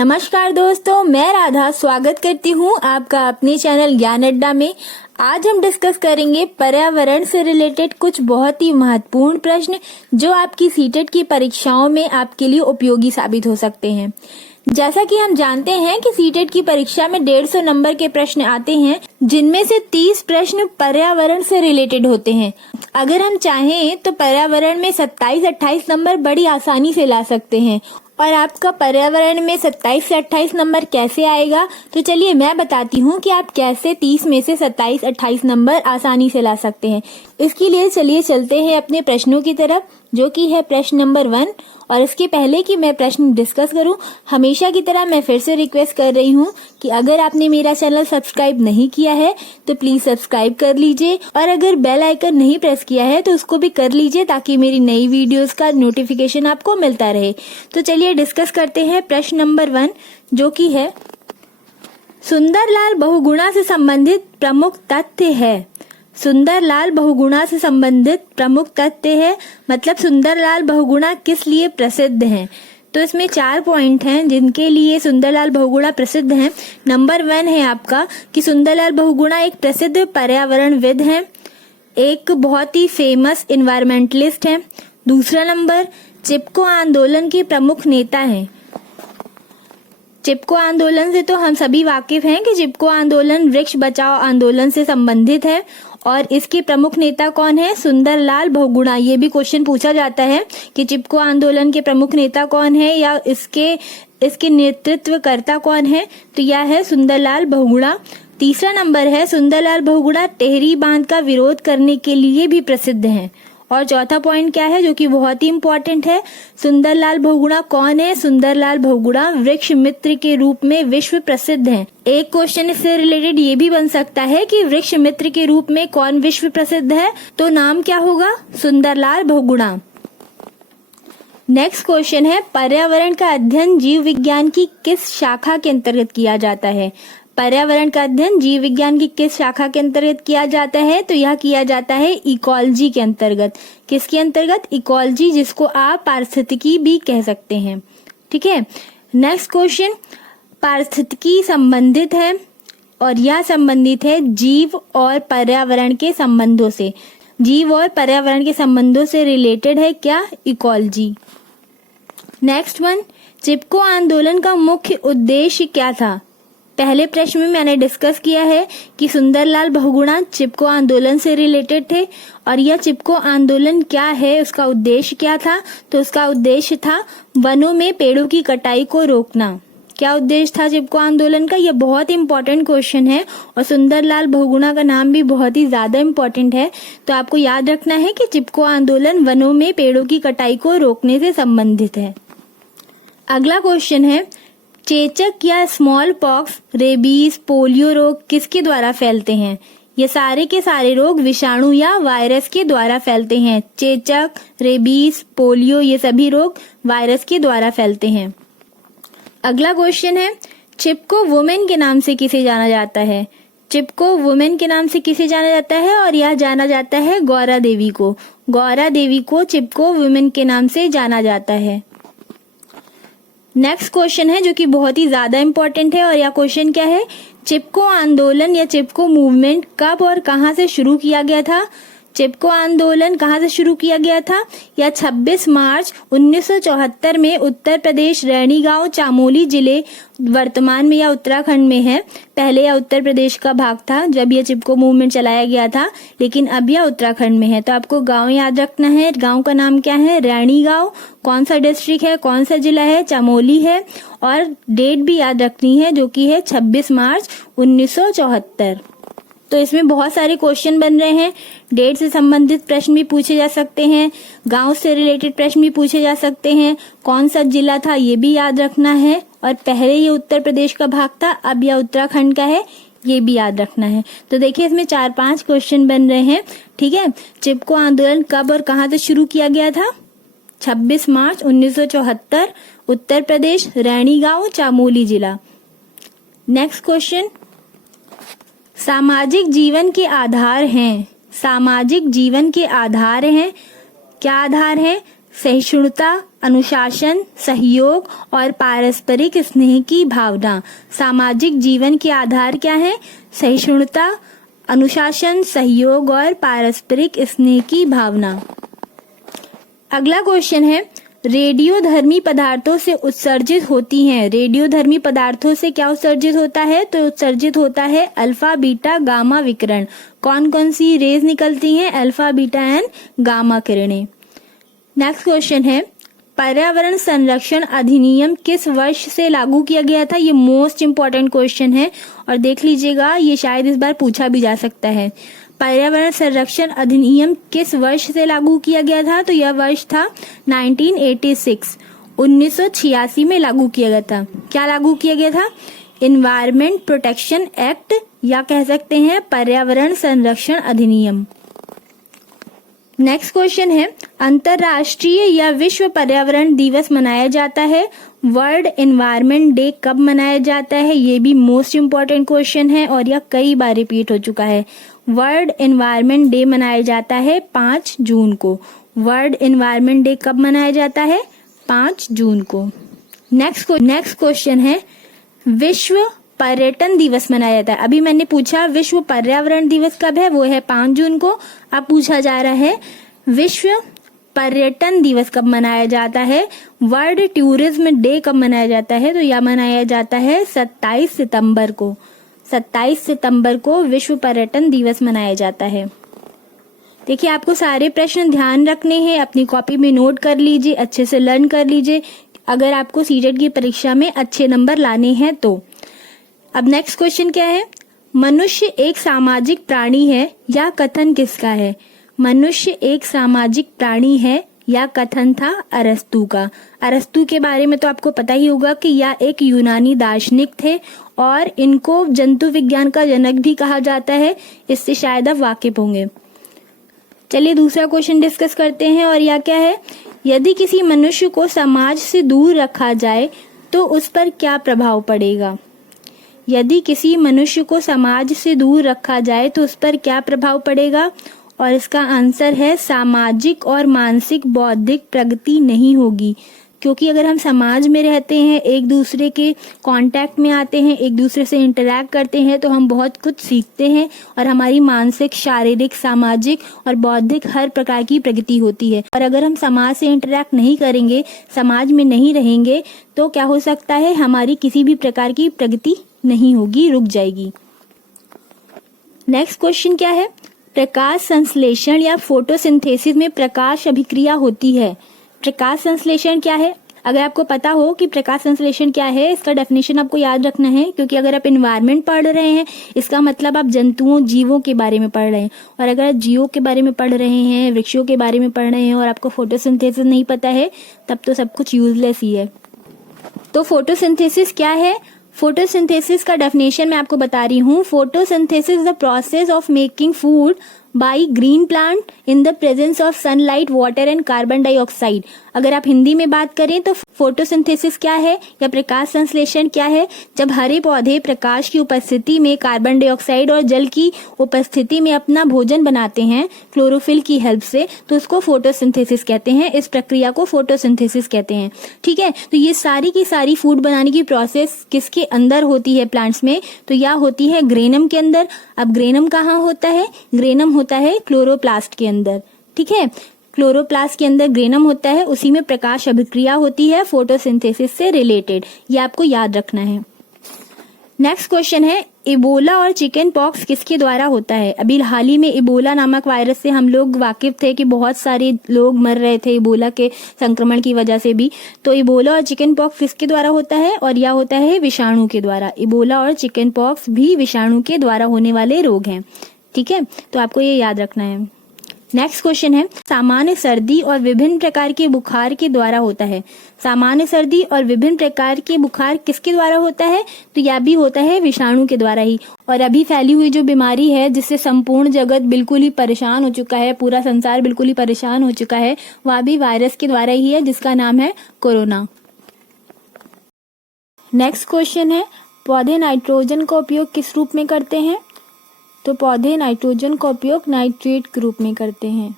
नमस्कार दोस्तों, मैं राधा स्वागत करती हूँ आपका अपने चैनल ज्ञान अड्डा में। आज हम डिस्कस करेंगे पर्यावरण से रिलेटेड कुछ बहुत ही महत्वपूर्ण प्रश्न जो आपकी सीटेट की परीक्षाओं में आपके लिए उपयोगी साबित हो सकते हैं। जैसा कि हम जानते हैं कि सीटेट की परीक्षा में 150 नंबर के प्रश्न आते हैं, जिनमें से 30 प्रश्न पर्यावरण से रिलेटेड होते हैं। अगर हम चाहें तो पर्यावरण में 27-28 नंबर बड़ी आसानी से ला सकते हैं। और आपका पर्यावरण में 27 से 28 नंबर कैसे आएगा, तो चलिए मैं बताती हूँ कि आप कैसे 30 में से 27-28 नंबर आसानी से ला सकते हैं। इसके लिए चलिए चलते हैं अपने प्रश्नों की तरफ, जो कि है प्रश्न नंबर 1। और इसके पहले कि मैं प्रश्न डिस्कस करूं, हमेशा की तरह मैं फिर से रिक्वेस्ट कर रही हूं कि अगर आपने मेरा चैनल सब्सक्राइब नहीं किया है तो प्लीज सब्सक्राइब कर लीजिए, और अगर बेल आइकन नहीं प्रेस किया है तो उसको भी कर लीजिए ताकि मेरी नई वीडियोस का नोटिफिकेशन आपको मिलता रहे। तो चलिए डिस्कस करते हैं प्रश्न नंबर 1, जो कि है सुंदरलाल बहुगुणा से संबंधित प्रमुख तथ्य है। सुंदरलाल बहुगुणा से संबंधित प्रमुख तथ्य है, मतलब सुंदरलाल बहुगुणा किस लिए प्रसिद्ध हैं। तो इसमें 4 पॉइंट हैं जिनके लिए सुंदरलाल बहुगुणा प्रसिद्ध हैं। नंबर 1 है आपका कि सुंदरलाल बहुगुणा एक प्रसिद्ध पर्यावरणविद हैं, एक बहुत ही फेमस इन्वायरमेंटलिस्ट हैं। दूसरा नंबर, चिपको आंदोलन के प्रमुख नेता हैं। चिपको आंदोलन से तो हम सभी वाकिफ हैं कि चिपको आंदोलन वृक्ष बचाओ आंदोलन से संबंधित है, और इसके प्रमुख नेता कौन है? सुंदरलाल बहुगुणा। ये भी क्वेश्चन पूछा जाता है कि चिपको आंदोलन के प्रमुख नेता कौन है या इसके नेतृत्वकर्ता कौन है, तो यह है सुंदरलाल बहुगुणा। तीसरा नंबर है, सुंदरलाल बहुगुणा टेहरी बांध का विरोध करने के लिए भी प्रसिद्ध हैं। और चौथा पॉइंट क्या है, जो कि बहुत ही इम्पोर्टेंट है, सुंदरलाल बहुगुणा कौन है? सुंदरलाल बहुगुणा वृक्ष मित्र के रूप में विश्व प्रसिद्ध हैं। एक क्वेश्चन इससे रिलेटेड ये भी बन सकता है कि वृक्ष मित्र के रूप में कौन विश्व प्रसिद्ध है, तो नाम क्या होगा? सुंदरलाल बहुगुणा। नेक्स्ट क्वेश्चन है, पर्यावरण का अध्ययन जीव विज्ञान की किस शाखा के अंतर्गत किया जाता है? पर्यावरण का अध्ययन जीव विज्ञान की किस शाखा के अंतर्गत किया जाता है? तो यह किया जाता है इकोलॉजी के अंतर्गत। किसके अंतर्गत? इकोलॉजी, जिसको आप पारिस्थितिकी भी कह सकते हैं। ठीक है। नेक्स्ट क्वेश्चन, पारिस्थितिकी संबंधित है और यह संबंधित है जीव और पर्यावरण के संबंधों से। जीव और पर्यावरण के संबंधों से रिलेटेड है क्या? इकोलॉजी। नेक्स्ट वन, चिपको आंदोलन का मुख्य उद्देश्य क्या था? पहले प्रश्न में मैंने डिस्कस किया है कि सुंदरलाल बहुगुणा चिपको आंदोलन से रिलेटेड थे, और यह चिपको आंदोलन क्या है, उसका उद्देश्य क्या था? तो उसका उद्देश्य था वनों में पेड़ों की कटाई को रोकना। क्या उद्देश्य था चिपको आंदोलन का? यह बहुत इंपॉर्टेंट क्वेश्चन है, और सुंदरलाल बहुगुणा का नाम भी बहुत ही ज्यादा इंपॉर्टेंट है। तो आपको याद रखना है कि चिपको आंदोलन वनों में पेड़ों की कटाई को रोकने से संबंधित है। अगला क्वेश्चन है, चेचक या स्मॉल पॉक्स, रेबीज, पोलियो रोग किसके द्वारा फैलते हैं? ये सारे के सारे रोग विषाणु या वायरस के द्वारा फैलते हैं। चेचक, रेबीज, पोलियो, ये सभी रोग वायरस के द्वारा फैलते हैं। अगला क्वेश्चन है, चिपको वुमेन के नाम से किसे जाना जाता है? चिपको वुमेन के नाम से किसे जाना जाता है? और यह जाना जाता है गौरा देवी को। गौरा देवी को चिपको वुमेन के नाम से जाना जाता है। नेक्स्ट क्वेश्चन है जो कि बहुत ही ज्यादा इंपॉर्टेंट है, और यह क्वेश्चन क्या है? चिपको आंदोलन या चिपको मूवमेंट कब और कहां से शुरू किया गया था? चिपको आंदोलन कहां से शुरू किया गया था? यह 26 मार्च 1974 में उत्तर प्रदेश रैणी गांव चामोली जिले, वर्तमान में यह उत्तराखंड में है। पहले यह उत्तर प्रदेश का भाग था जब यह चिपको मूवमेंट चलाया गया था, लेकिन अब यह उत्तराखंड में है। तो आपको गांव याद रखना है। गांव का नाम क्या है? रैणी गांव। कौन सा डिस्ट्रिक्ट है, कौन सा जिला है? चामोली है। और डेट भी याद रखनी है, जो कि है 26 मार्च 1974। तो इसमें बहुत सारे क्वेश्चन बन रहे हैं। डेट से संबंधित प्रश्न भी पूछे जा सकते हैं, गांव से रिलेटेड प्रश्न भी पूछे जा सकते हैं, कौन सा जिला था ये भी याद रखना है, और पहले ये उत्तर प्रदेश का भाग था, अब यह उत्तराखंड का है, ये भी याद रखना है। तो देखिए इसमें 4-5 क्वेश्चन बन रहे हैं। ठीक है। चिपको आंदोलन कब और कहां से शुरू किया गया था? 26 मार्च 1974, उत्तर प्रदेश, रैणी गांव, चामोली जिला। नेक्स्ट क्वेश्चन, सामाजिक जीवन के आधार हैं। सामाजिक जीवन के आधार हैं। क्या आधार है? सहिष्णुता, अनुशासन, सहयोग और पारस्परिक स्नेह की भावना। सामाजिक जीवन के आधार क्या है? सहिष्णुता, अनुशासन, सहयोग और पारस्परिक स्नेह की भावना। अगला क्वेश्चन है, रेडियोधर्मी पदार्थों से उत्सर्जित होती हैं। रेडियोधर्मी पदार्थों से क्या उत्सर्जित होता है? तो उत्सर्जित होता है अल्फा, बीटा, गामा विकिरण। कौन कौन सी रेज निकलती हैं? अल्फा, बीटा एंड गामा किरणें। नेक्स्ट क्वेश्चन है, पर्यावरण संरक्षण अधिनियम किस वर्ष से लागू किया गया था? ये मोस्ट इंपॉर्टेंट क्वेश्चन है और देख लीजिएगा, ये शायद इस बार पूछा भी जा सकता है। पर्यावरण संरक्षण अधिनियम किस वर्ष से लागू किया गया था? तो यह वर्ष था 1986, 1986 में लागू किया गया था। क्या लागू किया गया था? एनवायरमेंट प्रोटेक्शन एक्ट, या कह सकते हैं पर्यावरण संरक्षण अधिनियम। नेक्स्ट क्वेश्चन है, अंतरराष्ट्रीय या विश्व पर्यावरण दिवस मनाया जाता है। वर्ल्ड एनवायरनमेंट डे कब मनाया जाता है? ये भी मोस्ट इम्पॉर्टेंट क्वेश्चन है और यह कई बार रिपीट हो चुका है। वर्ल्ड एनवायरनमेंट डे मनाया जाता है 5 जून को। वर्ल्ड एनवायरनमेंट डे कब मनाया जाता है? 5 जून को। नेक्स्ट क्वेश्चन है, विश्व पर्यटन दिवस मनाया जाता है। अभी मैंने पूछा विश्व पर्यावरण दिवस कब है, वो है 5 जून को। अब पूछा जा रहा है विश्व पर्यटन दिवस कब मनाया जाता है? वर्ल्ड टूरिज्म डे कब मनाया जाता है? तो यह मनाया जाता है 27 सितंबर को। 27 सितंबर को विश्व पर्यटन दिवस मनाया जाता है। देखिए, आपको सारे प्रश्न ध्यान रखने हैं, अपनी कॉपी में नोट कर लीजिए, अच्छे से लर्न कर लीजिए अगर आपको सीटेट की परीक्षा में अच्छे नंबर लाने हैं तो। अब नेक्स्ट क्वेश्चन क्या है, मनुष्य एक सामाजिक प्राणी है, या कथन किसका है? मनुष्य एक सामाजिक प्राणी है, या कथन था अरस्तु का। अरस्तु के बारे में तो आपको पता ही होगा कि यह एक यूनानी दार्शनिक थे और इनको जंतु विज्ञान का जनक भी कहा जाता है। इससे शायद आप वाकिफ होंगे। चलिए दूसरा क्वेश्चन डिस्कस करते हैं और यह क्या है, यदि किसी मनुष्य को समाज से दूर रखा जाए तो उस पर क्या प्रभाव पड़ेगा? यदि किसी मनुष्य को समाज से दूर रखा जाए तो उस पर क्या प्रभाव पड़ेगा? और इसका आंसर है सामाजिक और मानसिक बौद्धिक प्रगति नहीं होगी। क्योंकि अगर हम समाज में रहते हैं, एक दूसरे के कांटेक्ट में आते हैं, एक दूसरे से इंटरैक्ट करते हैं, तो हम बहुत कुछ सीखते हैं और हमारी मानसिक, शारीरिक, सामाजिक और बौद्धिक हर प्रकार की प्रगति होती है। और अगर हम समाज से इंटरैक्ट नहीं करेंगे, समाज में नहीं रहेंगे, तो क्या हो सकता है, हमारी किसी भी प्रकार की प्रगति नहीं होगी, रुक जाएगी। नेक्स्ट क्वेश्चन क्या है, प्रकाश संश्लेषण या फोटोसिंथेसिस में प्रकाश अभिक्रिया होती है। प्रकाश संश्लेषण क्या है? अगर आपको पता हो कि प्रकाश संश्लेषण क्या है, इसका डेफिनेशन आपको याद रखना है, क्योंकि अगर आप एनवायरनमेंट पढ़ रहे हैं, इसका मतलब आप जंतुओं, जीवों के बारे में पढ़ रहे हैं। और अगर आप जीवों के बारे में पढ़ रहे हैं, वृक्षों के बारे में पढ़ रहे हैं और आपको फोटोसिंथेसिस नहीं पता है, तब तो सब कुछ यूजलेस ही है। तो फोटोसिंथेसिस क्या है? फोटोसिंथेसिस का डेफिनेशन मैं आपको बता रही हूँ। Photosynthesis the process of making food by green plant in the presence of sunlight, water and carbon dioxide. अगर आप हिंदी में बात करें तो फोटोसिंथेसिस क्या है या प्रकाश संश्लेषण क्या है? जब हरे पौधे प्रकाश की उपस्थिति में कार्बन डाइऑक्साइड और जल की उपस्थिति में अपना भोजन बनाते हैं क्लोरोफिल की हेल्प से, तो उसको फोटोसिंथेसिस कहते हैं। इस प्रक्रिया को फोटोसिंथेसिस कहते हैं। ठीक है, तो ये सारी की सारी फूड बनाने की प्रोसेस किसके अंदर होती है प्लांट्स में? तो यह होती है ग्रेनम के अंदर। अब ग्रेनम कहाँ होता है? ग्रेनम होता है क्लोरोप्लास्ट के अंदर। ठीक है, क्लोरोप्लास्ट के अंदर ग्रेनम होता है, उसी में प्रकाश अभिक्रिया होती है फोटोसिंथेसिस से रिलेटेड। ये आपको याद रखना है। नेक्स्ट क्वेश्चन है, इबोला और चिकन पॉक्स किसके द्वारा होता है? अभी हाल ही में इबोला नामक वायरस से हम लोग वाकिफ थे कि बहुत सारे लोग मर रहे थे इबोला के संक्रमण की वजह से भी। तो इबोला और चिकन पॉक्स किसके द्वारा होता है? और यह होता है विषाणु के द्वारा। इबोला और चिकन पॉक्स भी विषाणु के द्वारा होने वाले रोग हैं। ठीक है, तो आपको ये याद रखना है। नेक्स्ट क्वेश्चन है, सामान्य सर्दी और विभिन्न प्रकार के बुखार के द्वारा होता है। सामान्य सर्दी और विभिन्न प्रकार के बुखार किसके द्वारा होता है? तो यह भी होता है विषाणु के द्वारा ही। और अभी फैली हुई जो बीमारी है जिससे संपूर्ण जगत बिल्कुल ही परेशान हो चुका है, पूरा संसार बिल्कुल ही परेशान हो चुका है, वह भी वायरस के द्वारा ही है, जिसका नाम है कोरोना। नेक्स्ट क्वेश्चन है, पौधे नाइट्रोजन का उपयोग किस रूप में करते हैं? तो पौधे नाइट्रोजन का उपयोग नाइट्रेट के रूप में करते हैं।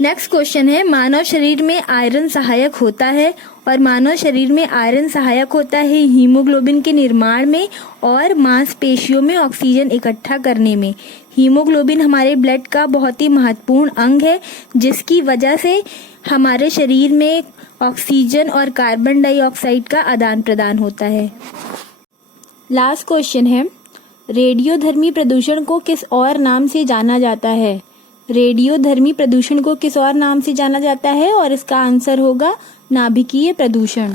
नेक्स्ट क्वेश्चन है, मानव शरीर में आयरन सहायक होता है और मानव शरीर में आयरन सहायक होता है हीमोग्लोबिन के निर्माण में और मांसपेशियों में ऑक्सीजन इकट्ठा करने में। हीमोग्लोबिन हमारे ब्लड का बहुत ही महत्वपूर्ण अंग है, जिसकी वजह से हमारे शरीर में ऑक्सीजन और कार्बन डाइऑक्साइड का आदान प्रदान होता है। लास्ट क्वेश्चन है, रेडियोधर्मी प्रदूषण को किस और नाम से जाना जाता है? रेडियोधर्मी प्रदूषण को किस और नाम से जाना जाता है? और इसका आंसर होगा नाभिकीय प्रदूषण।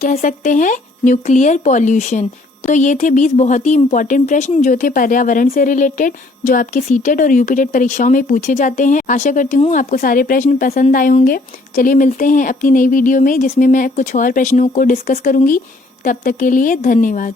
कह सकते हैं न्यूक्लियर पॉल्यूशन। तो ये थे 20 बहुत ही इंपॉर्टेंट प्रश्न जो थे पर्यावरण से रिलेटेड, जो आपके सीटेट और यूपीटेट परीक्षाओं में पूछे जाते हैं। आशा करती हूँ आपको सारे प्रश्न पसंद आए होंगे। चलिए मिलते हैं अपनी नई वीडियो में, जिसमें मैं कुछ और प्रश्नों को डिस्कस करूंगी। तब तक के लिए धन्यवाद।